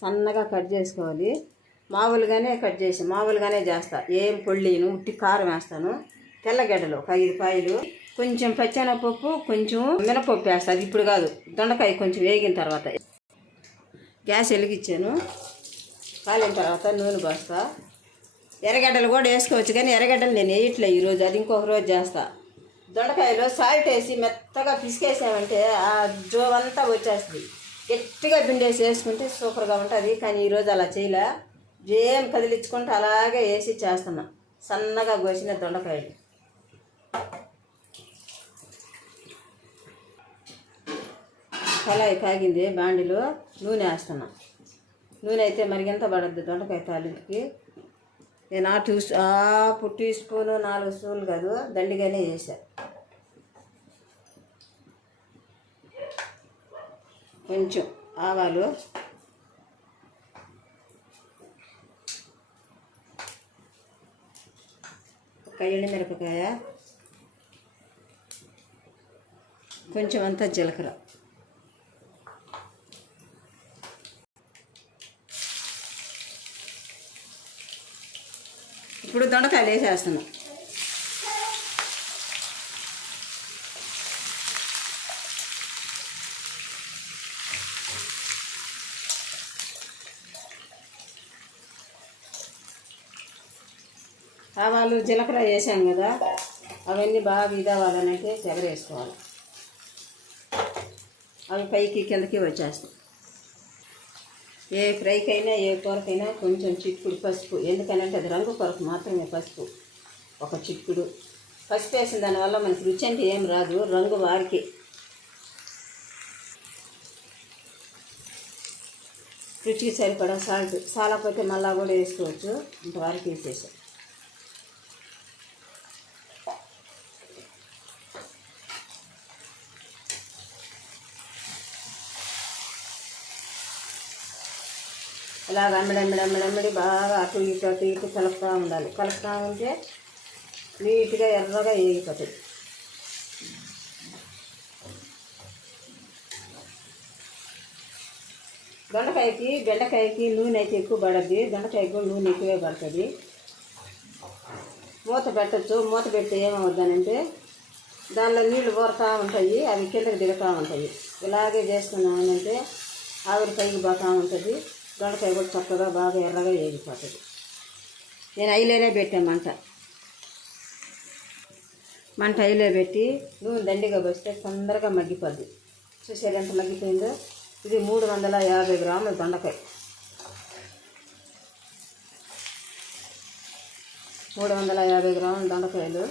సన్నగా కట్ చేసుకోవాలి. మామూలుగానే చేస్తా. ఏం పొళ్ళేను, ఉట్టి కారం వేస్తాను. తెల్లగడ్డలు ఒక 5 పాయలు, కొంచెం పచ్చెనగపప్పు, కొంచెం మినపప్పు వేస్తా. అది ఇప్పుడు కాదు, దొండకాయ కొంచెం వేగిన తర్వాత. గ్యాస్ వెలిగించాను. కాలిన తర్వాత నూనె పోస్తా. ఎర్రగడ్డలు కూడా వేసుకోవచ్చు, కానీ ఎర్రగడ్డలు నేను వేయట్లే ఈరోజు. అది ఇంకొక రోజు చేస్తా. దొండకాయలో సాల్ట్ వేసి మెత్తగా పిసికేసామంటే ఆ జో అంతా వచ్చేస్తుంది. గట్టిగా పిండేసి వేసుకుంటే సూపర్గా ఉంటుంది. కానీ ఈరోజు అలా చేయలే. ఏం కదిలించుకుంటే అలాగే వేసి చేస్తున్నా. సన్నగా కోసిన దొండకాయలు. కళాయి కాగింది, బాండిలో నూనె వేస్తున్నా. నూనె అయితే మరిగెంత పడద్దు దొండకాయ తాలింపుకి. నేను హాఫ్ టీ స్పూను 4 స్పూన్లు కాదు, దండిగానే వేసా. కొంచెం ఆవాలు, ఒక ఎండుమిరపకాయ, కొంచెం అంతా జీలకర్ర. ఇప్పుడు దొండకాయలు వేసేస్తున్నాం. ఆవాలు జీలకర్ర వేసాం కదా, అవన్నీ బాగా ఇదవ్వాలనంటే చెగరేసుకోవాలి. అవి పైకి కిందకి వచ్చేస్తాయి. ఏ ఫ్రైకైనా ఏ కూరకైనా కొంచెం చిక్కుడు పసుపు, ఎందుకనంటే అది రంగు కొరకు మాత్రమే పసుపు. ఒక చిక్కుడు పసుపు వేసిన దానివల్ల మనకి రుచి అంటే ఏం రాదు, రంగు వారికి. రుచికి సరిపడా సాల్ట్, సాలపోతే మళ్ళా కూడా వేసుకోవచ్చు. ఇంతవరకు వేసేసాం. ఇలా వెంబడి బాగా అటు ఇటు కలుపుతూ ఉండాలి. కలుపుతూ ఉంటే నీట్గా ఎర్రగా వేగిపోతుంది. బెండకాయకి నూనె అయితే ఎక్కువ పడద్ది, దొండకాయకి కూడా నూనె ఎక్కువే పడుతుంది. మూత పెట్టచ్చు. మూత పెడితే ఏమవుద్దనంటే దానిలో నీళ్లు పోరుతూ ఉంటాయి, అవి కిందకి దిగుతూ ఉంటాయి. ఇలాగే చేసుకున్నామనంటే ఆవిరి పైకి పోతూ ఉంటుంది. దొండకాయ కూడా చక్కగా బాగా ఎర్రగా వేగిపోతుంది. నేను ఐలోనే పెట్టాను మంట ఐలో పెట్టి నూనె దండిగా పోస్తే తొందరగా మగ్గిపోద్ది. చూసారు ఎంత మగ్గిపోయిందో. ఇది 350 గ్రాముల దొండకాయ. 350 గ్రాముల దొండకాయలు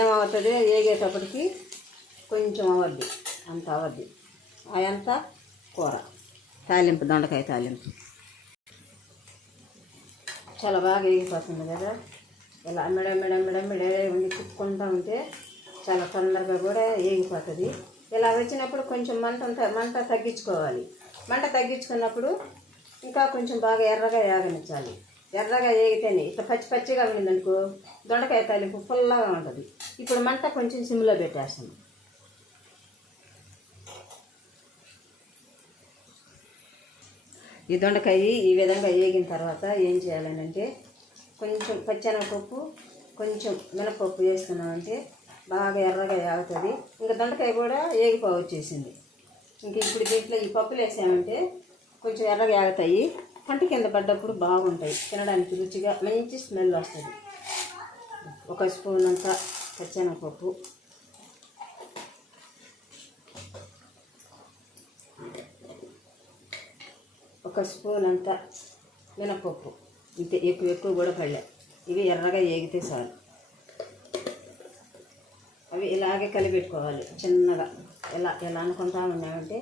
ఏమవుతుంది, వేగేటప్పటికి కొంచెం అవద్ది, అంత అవద్ది. అదంతా కూర తాలింపు, దొండకాయ తాలింపు చాలా బాగా వేగిపోతుంది కదా. ఇలా మెడమెడే ఉండి తిప్పుకుంటూ ఉంటే చాలా తొందరగా కూడా వేగిపోతుంది. ఇలా వచ్చినప్పుడు కొంచెం మంట తగ్గించుకోవాలి. మంట తగ్గించుకున్నప్పుడు ఇంకా కొంచెం బాగా ఎర్రగా వేగనిచ్చాలి. ఎర్రగా వేగితేనే ఇట్లా పచ్చిగా ఉండిందనుకో దొండకాయ తాలింపు పుల్లగా ఉంటుంది. ఇప్పుడు మంట కొంచెం సిమ్లో పెట్టేస్తాను. ఈ దొండకాయ ఈ విధంగా వేగిన తర్వాత ఏం చేయాలనంటే కొంచెం పచ్చెనగపప్పు, కొంచెం మినపప్పు వేసుకున్నామంటే బాగా ఎర్రగా వేగుతుంది. ఇంకా దొండకాయ కూడా వేగిపోవచ్చేసింది. ఇంక ఇప్పుడు దీంట్లో ఈ పప్పులు వేసామంటే కొంచెం ఎర్రగా వేగుతాయి. పంట కింద పడ్డప్పుడు బాగుంటాయి, తినడానికి రుచిగా మంచి స్మెల్ వస్తుంది. 1 స్పూన్ అంతా పచ్చెనగపప్పు, ఒక స్పూన్ అంతా మినపప్పు. ఇంతే, ఎక్కువ కూడా పడలే. ఇవి ఎర్రగా వేగితే చాలు. అవి ఇలాగే కలిపెట్టుకోవాలి చిన్నగా. ఎలా అనుకుంటా ఉన్నామంటే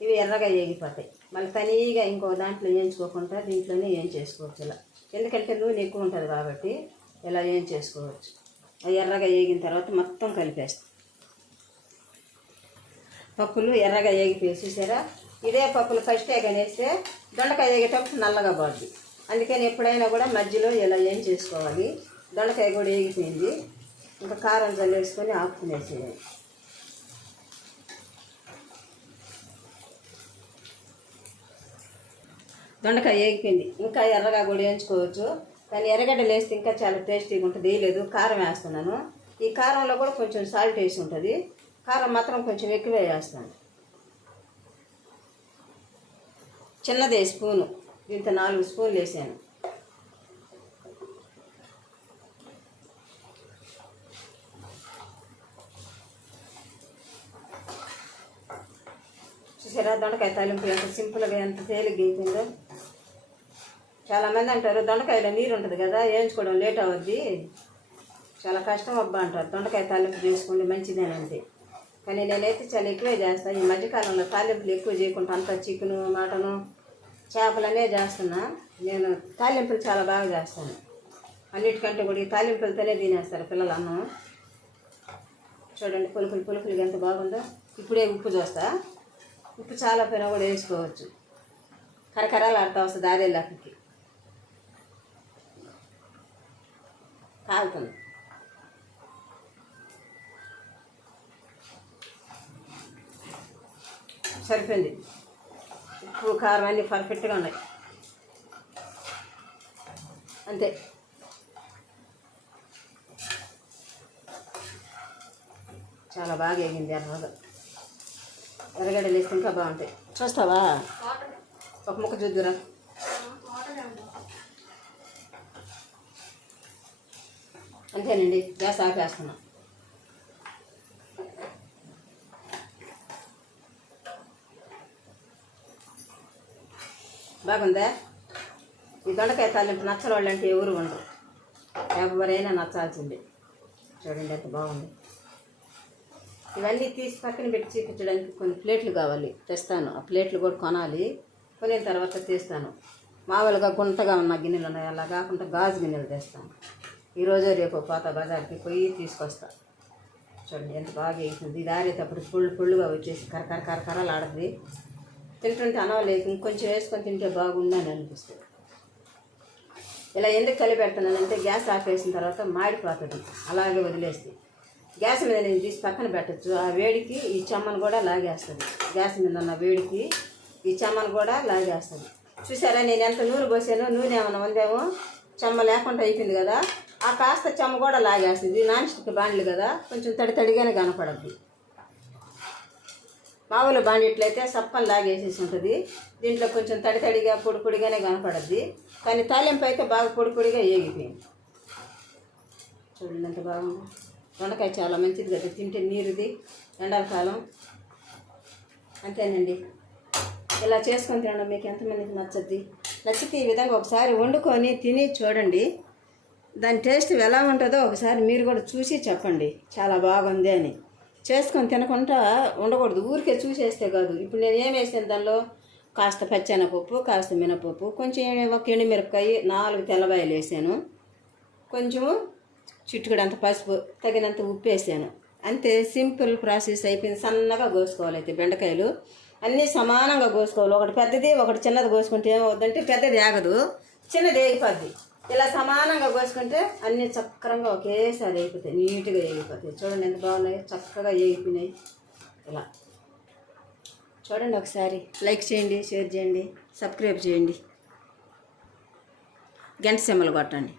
ఇవి ఎర్రగా వేగిపోతాయి. మళ్ళీ తనీగా ఇంకో దాంట్లో వేయించుకోకుండా దీంట్లోనే ఏం చేసుకోవచ్చు ఇలా. ఎందుకంటే నూనె ఎక్కువ ఉంటుంది కాబట్టి ఇలా ఏం చేసుకోవచ్చు. అవి ఎర్రగా వేగిన తర్వాత మొత్తం కలిపేస్తాం. పప్పులు ఎర్రగా వేగిపోసేసారా. ఇదే పప్పులు ఫస్టే కనేస్తే దొండకాయ వేగేటప్పుడు నల్లగా పోద్ది. అందుకని ఎప్పుడైనా కూడా మధ్యలో ఇలా ఏం చేసుకోవాలి. దొండకాయ కూడా వేగిపోయింది, ఇంకా కారం చల్లేసుకొని ఆపుకునేసేయాలి. దొండకాయ వేగిపోయింది. ఇంకా ఎర్రగా కూడా వేయించుకోవచ్చు, కానీ ఎర్రగడ్డలు వేస్తే ఇంకా చాలా టేస్టీగా ఉంటుంది. వేయలేదు, కారం వేస్తున్నాను. ఈ కారంలో కూడా కొంచెం సాల్ట్ వేసి ఉంటుంది. కారం మాత్రం కొంచెం ఎక్కువే వేస్తాను. చిన్నదే స్పూను, దీంతో 4 స్పూన్లు వేసాను. చూసారా దొండకాయ తాలింపు ఎంత సింపుల్గా ఎంత తేలిగ్గా అయిపోయిందో. చాలామంది అంటారు దొండకాయలో నీరు ఉంటుంది కదా, వేయించుకోవడం లేట్ అవుద్ది, చాలా కష్టం అబ్బా అంటారు. దొండకాయ తాలింపు చేసుకోండి మంచిదేనండి, కానీ నేనైతే చాలా ఎక్కువే చేస్తాను. ఈ మధ్యకాలంలో తాలింపులు ఎక్కువ చేయకుండా అంతా చికెను, మటను, చేపలనే చేస్తున్నా. నేను తాలింపులు చాలా బాగా చేస్తాను. అన్నిటికంటే కూడా ఈ తాలింపులతోనే తినేస్తారు పిల్లలు అన్నం. చూడండి పులుపులుగా ఎంత బాగుందో. ఇప్పుడే ఉప్పు చూస్తా, ఉప్పు చాలా పైన కూడా వేసుకోవచ్చు. కరకరాలు ఆడుతూ వస్తుంది ఆరేళ్ళకి, కాలుతుంది. సరిపోయింది, ఉప్పు కారం అన్నీ పర్ఫెక్ట్గా ఉన్నాయి, అంతే. చాలా బాగా వేగింది ఎర్రగా. ఎర్రగడ్డలు వేస్తే ఇంకా బాగుంటాయి. చూస్తావా, ఒక ముక్క చూద్దురా. అంతేనండి, గ్యాస్ ఆపేస్తున్నాం. బాగుందా? ఈ దొండకాయ తాలింపు నచ్చని వాళ్ళు అంటే ఎవరు ఉండరు, ఎవరైనా నచ్చాల్సిందే. చూడండి ఎంత బాగుంది. ఇవన్నీ తీసి పక్కన పెట్టి చూపించడానికి కొన్ని ప్లేట్లు కావాలి, తెస్తాను. ఆ ప్లేట్లు కూడా కొనాలి, కొనిన తర్వాత తీస్తాను. మామూలుగా గుంటగా ఉన్న గిన్నెలు ఉన్నాయి, అలా కాకుండా గాజు గిన్నెలు తెస్తాను. ఈరోజు రేపు పాత బజార్కి పోయి తీసుకొస్తా. చూడండి ఎంత బాగా వేసింది. ఇది ఆరేటప్పుడు పుళ్ళుగా వచ్చేసి కరకరలు ఆడుతుంది. తింటుంటే అనవలేదు, ఇంకొంచెం వేసుకొని తింటే బాగుందని అనిపిస్తుంది. ఇలా ఎందుకు కలిపెడుతున్నానంటే గ్యాస్ ఆఫ్ వేసిన తర్వాత మాడిపోతుంది, అలాగే వదిలేస్తే. గ్యాస్ మీద నేను తీసి పక్కన పెట్టచ్చు. ఆ వేడికి ఈ చెమ్మను కూడా లాగేస్తుంది. గ్యాస్ మీద ఉన్న వేడికి ఈ చెమ్మను కూడా లాగేస్తుంది. చూసారా నేను ఎంత నూనె పోసాను, నూనె ఏమైనా ఉందేమో, చెమ్మ లేకుండా అయిపోయింది కదా. ఆ కాస్త చెమ్మ కూడా లాగేస్తుంది. నాన్ స్టిక్ బాండ్లు కదా, కొంచెం తడిగానే కనపడద్ది. మామూలు బాండిట్లయితే సప్పని లాగేసేసి ఉంటుంది, దీంట్లో కొంచెం తడిగా పొడిగానే కనపడద్ది. కానీ తాలింపు అయితే బాగా పొడిగా ఏగిపోయింది. చూడండి ఎంత బాగుంది. దొండకాయ చాలా మంచిది కదా, తింటే నీరుది, ఎండాకాలం. అంతేనండి, ఇలా చేసుకొని తినడం మీకు ఎంతమందికి నచ్చద్ది. నచ్చితే ఈ విధంగా ఒకసారి వండుకొని తిని చూడండి. దాని టేస్ట్ ఎలా ఉంటుందో ఒకసారి మీరు కూడా చూసి చెప్పండి చాలా బాగుంది అని. చేసుకొని తినకుండా ఉండకూడదు, ఊరికే చూసేస్తే కాదు. ఇప్పుడు నేను ఏం వేసాను దానిలో, కాస్త పచ్చెనపప్పు, కాస్త మినపప్పు, కొంచెం ఒక ఎండుమిరపకాయ, 4 తెల్లబాయలు వేసాను, కొంచెము చిట్టుకడంత పసుపు, తగినంత ఉప్పు వేసాను. అంతే, సింపుల్ ప్రాసెస్ అయిపోయింది. సన్నగా కోసుకోవాలి. అయితే బెండకాయలు అన్నీ సమానంగా కోసుకోవాలి. ఒకటి పెద్దది ఒకటి చిన్నది కోసుకుంటే ఏమవుద్దంటే పెద్దది ఆగదు, చిన్నది ఏగిపోద్ది. ఇలా సమానంగా కోసుకుంటే అన్నీ చక్కరంగా ఒకేసారి అయిపోతాయి, నీట్గా ఏగిపోతాయి. చూడండి ఎంత బాగున్నాయి, చక్కగా ఏగిపోయినాయి. ఇలా చూడండి ఒకసారి. లైక్ చేయండి, షేర్ చేయండి, సబ్స్క్రైబ్ చేయండి, గంట సింబల్ కొట్టండి.